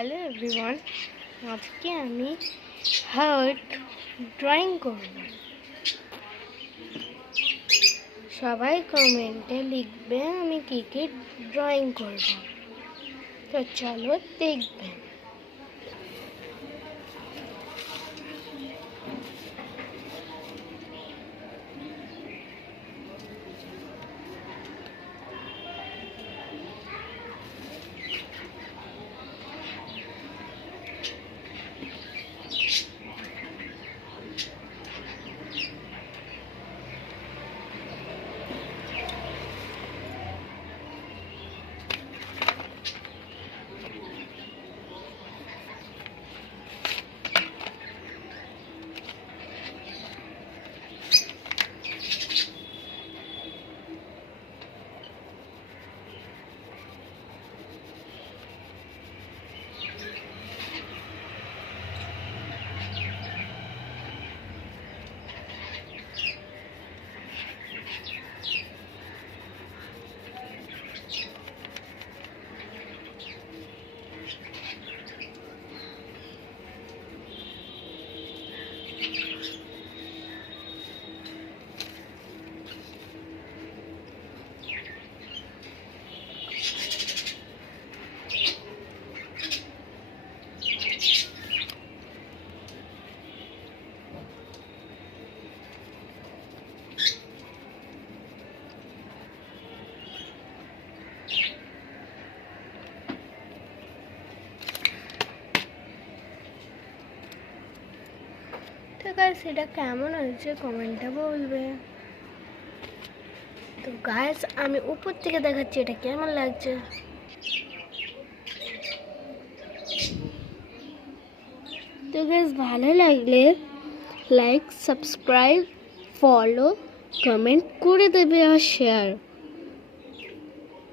Hello everyone, আজকে আমি heart drawing করব। সবাই কমেন্টে লিখবে আমি কী কী ড্রয়িং করব। তো চলো দেখবেন। তো গাইস, এটা কেমন হয়েছে কমেন্টে বলবে। তো গাইস, আমি উপর থেকে দেখাচ্ছি এটা কেমন লাগছে। তো গাইস, ভালো লাগলে লাইক, সাবস্ক্রাইব, ফলো, কমেন্ট করে দেবে আর শেয়ার।